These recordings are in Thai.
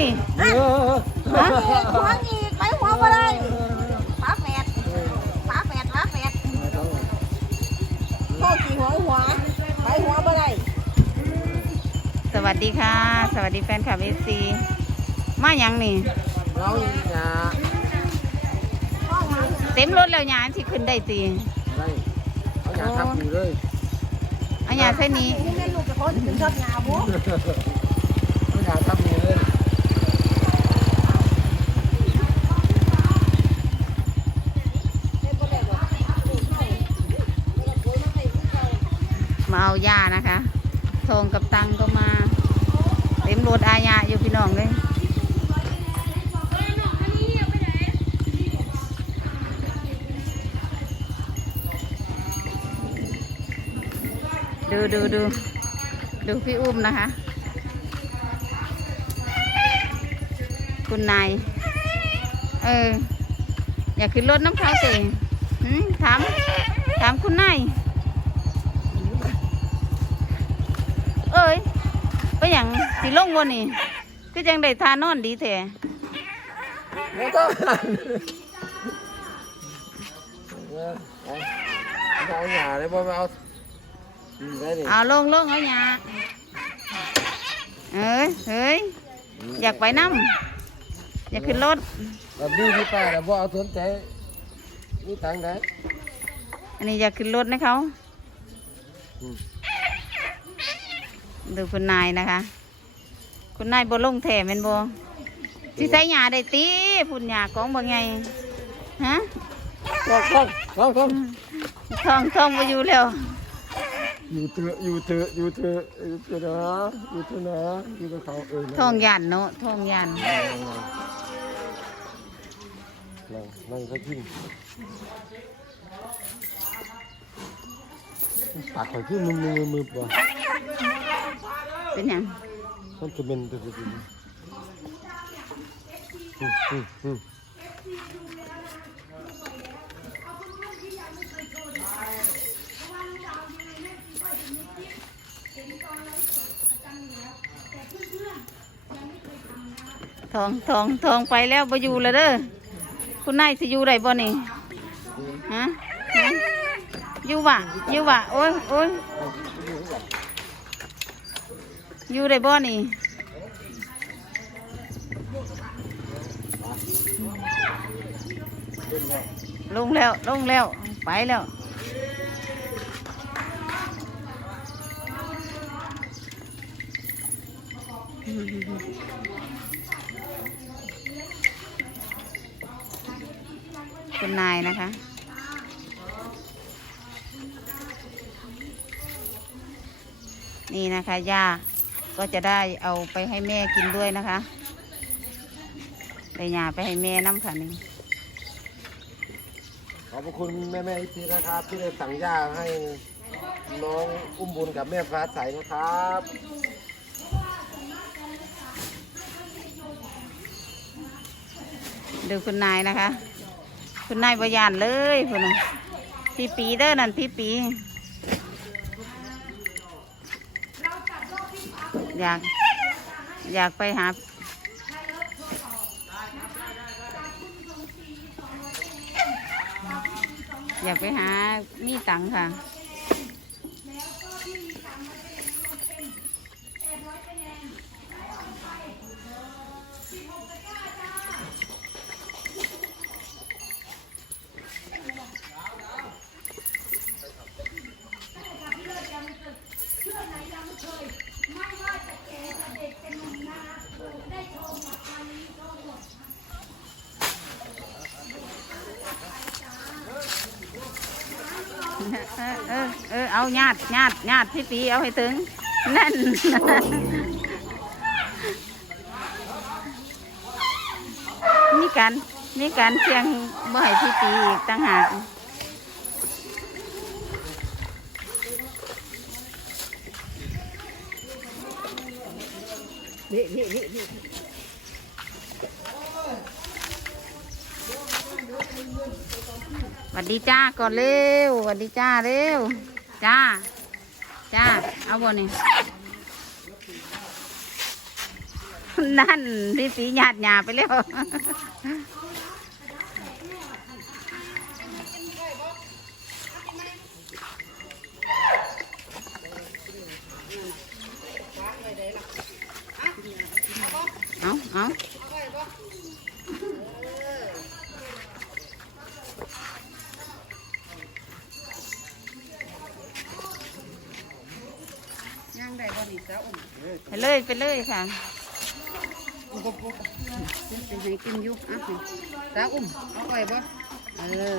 นี่เออฮะหัวอีกไปหัวบ่ได้ฝาแฝดฝาแฝดฝาแฝดโทษกี่หัวหัวไปหัวบ่ได้สวัสดีค่ะ สวัสดีแฟนคลับเอซีมาหยังนี่เราอย่าห้องมาเต็มรถแล้วหยาที่ขึ้นได้ตีได้เอาอย่าทับอยู่เลยอันหยาเส้นนี้นี่แม่ลูกจะคนถึงชอบงาบุเอาอย่าทับอยู่เลย มาเอาหญ้านะคะทองกับตังก็มา เต็มรถอาญาอยู่พี่น้องเลยดูดูดูดูพี่อุ้มนะคะ คุณนายเออ อยากขึ้นรถน้ำเขาสิถามถามคุณนาย สิลงวันนี่ก็จังได้ทานอนดีแท้ไม่ต้องเอาอย่าเลยบ่เอาได้ดิเอาลงลงเอาหยาเอ้ยเฮ้ยอยากไปน้ำอยากขึ้นรถแบบนี้พี่ป้าแต่บ่เอาสนใจนี่ตังค์ได้อันนี้อยากขึ้นรถนะเขาดูคุณนายนะคะ คุณนายบ่ลงแถมเป็นบ่สิใส่หยาได้ตีพุ่นหยากองบ่ไงฮะต้องต้องต้องต้องท่องท่องมาอยู่แล้วอยู่เถอะอยู่เถอะอยู่เถอะอยู่เถอะนะอยู่เถอะนะอยู่กับเขาเออท่องยันเนาะท่องยันนั่งนั่งก็ขึ้นปากข่อยขึ้นมือมือมือป่ะเป็นหยัง มันจะเป็นตัวเป็นอืมอืมอืมทองทองทองไปแล้วบ่อยู่แล้วเด้อคุณนายสิอยู่ได้บ่นี่ฮะฮะอยู่บ่ะอยู่บ่ะโอ้ยโอ้ย อยู่ได้บ่นี่ลงแล้วลงแล้วไปแล้วคุณนายนะคะนี่นะคะยา ก็จะได้เอาไปให้แม่กินด้วยนะคะได้ยาไปให้แม่น้ำค่ะนี่ขอบพระคุณแม่แม่อีกทีนะครับ ที่ได้สั่งยาให้น้องอุ้มบุญกับแม่ฟ้าใสนะครับดูคุณนายนะคะ คุณนายบยานเลยคุณน่ะพี่ปีเด้อนั่นพี่ปี อยาก อยากไปหา อยากไปหามีตังค์ค่ะ เอาญาติญาติญาติพี่ปีเอาให้ถึง นั่นมีการมีการเชียงบ่ให้พี่ปีอีกต่างหากนี่นี่นี่นี่สวัสดีจ้าก่อนเร็วสวัสดีจ้าเร็ว จ้า จ้า เอาบ่นี่นั่นพี่สีหยาดหยาไปแล้วเอาเอา ไปเลยไปเลยค่ะเป็นให้กินอยู่อะให้ตาอุ้มเอาไว้บ่เออ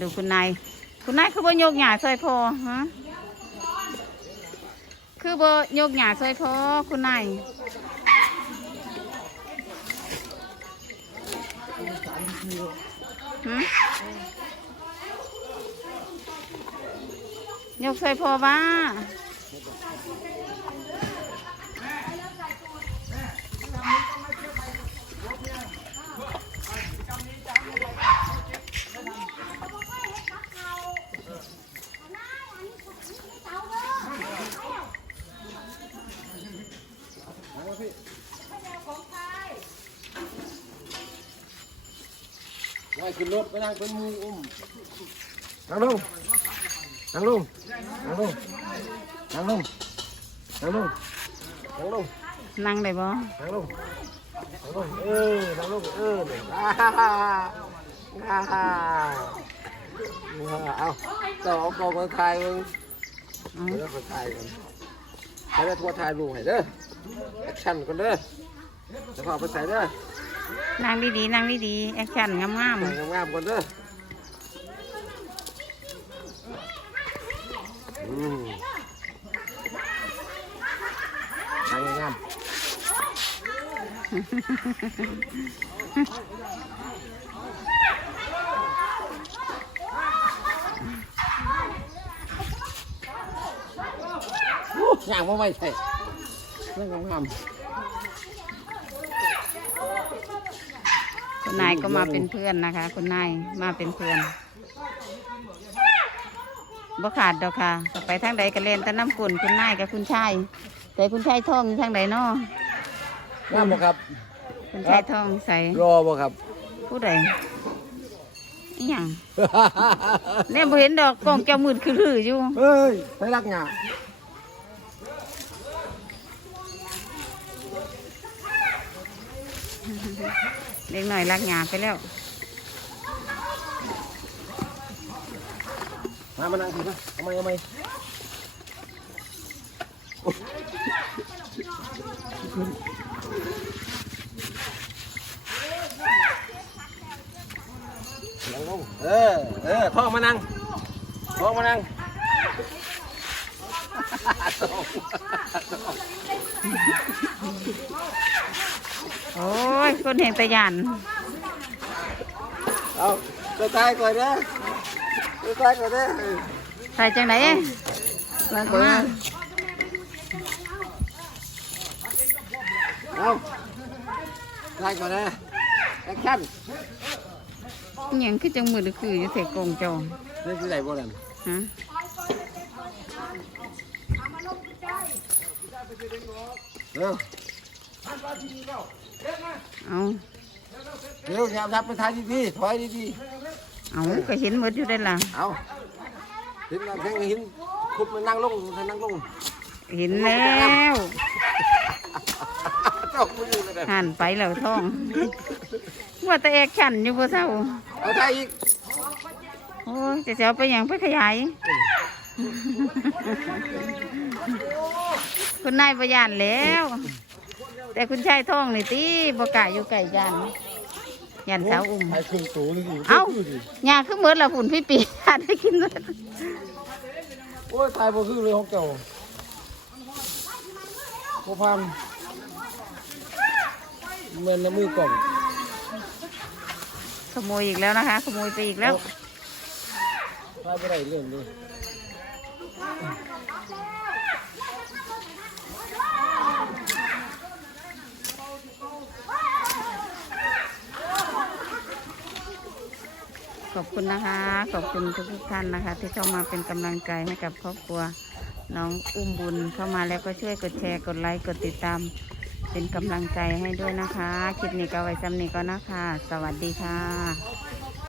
ดูคุณนายคุณนายคือบ่โยกหยาซอยพอฮะคือบ่โยกหยาซอยพอคุณนายฮะ ยกซอยพอบ้าๆไว้ขึ้นรถไปนั่งเป็นหมูอุ้มนั่งลง นั่งลงนั่งลงนั่งลงนั่งลงนั่งลงนั่งได้บ่นั่งลงนั่งลงเออนั่งลงเออเนี่ยอ่าฮ่าฮ่าฮ่าฮ่าเอาต่อบอกคนไทยมึงเอาเดี๋ยวคนไทยกันใช้ได้ทั่วไทยรูให้เด้อแอคชั่นกันเด้อแล้วก็เอาไปใส่เด้อนั่งดีๆนั่งดีๆแอคชั่นงามงามงามๆกันเด้ออืมทางงาม ย่างมาไม่ใช่เรื่องงามๆคุณนายก็มาเป็นเพื่อนนะคะ คุณนายมาเป็นเพื่อนบ่ขาดดอกค่ะ ไปทางใดก็เล่นแต่น้ำกุ่นคุณนายกับคุณชาย แต่คุณชายท่องอยู่ทางใดนาะ งามบ่ครับคุณชายท่องใส่รอบ่ครับผู้ใดอีหยังแน่บ่เห็นดอกกล้องแก้วมืดคือลืออยู่เฮ้ยไปรักหยาเล็กหน่อยลักหยาไปแล้วมามานั่งสิมาเอาไหมเอาไหมนั่งลง เออ เออท้องมานั่งท้องมานั่งโอ้ยคนเห็นตะยันเอาตัวตายก่อนนะตัวตายก่อนนะใส่จังไหนเอ๊ะนั่งเอาก่อนมานะเอาตายก่อนนะแอคชั่น อิหยังคือจังมือคืออยู่เถกงเจอนี่คือไหนบ่นั่นฮะเร็วเอาเร็วอย่ารับไปทายดีๆถอยดีเอาก็เห็นหมดอยู่ได้ล่ะ ๆเอาเห็นแล้วแทงหินขุดมันนั่งลงนั่งลงเห็นแล้วเจ้ามือกันเลยหันไปแล้วท้องว่าแต่แอคชั่นอยู่บ่เศร้า เอาทายอีกโอ้ยจะเอาไปหยังไปขยายคุณนายประยานแล้ว แต่คุณชายท้องนี่ตีบกล้าอยู่ไก่ยันยันสาวอุ้มทายครึ่งตัวนี่สิเอ้ายาคือเมือละฝุ่นพี่ปีหาได้กินเลยโอ้ยทายบ่คือเลยของเจ้าบ่พันเงินละมือกล่อง ขโมยอีกแล้วนะคะ ขโมยไปอีกแล้วทายบ่ได้เรื่องเลยขอบคุณนะคะ ขอบคุณทุกๆท่านนะคะ ที่เข้ามาเป็นกำลังใจให้กับครอบครัว น้องอุ้มบุญเข้ามาแล้วก็ช่วยกดแชร์กดไลค์กดติดตาม เป็นกำลังใจให้ด้วยนะคะ คลิปนี้ก็ไว้จำนี้ก็นะคะ สวัสดีค่ะ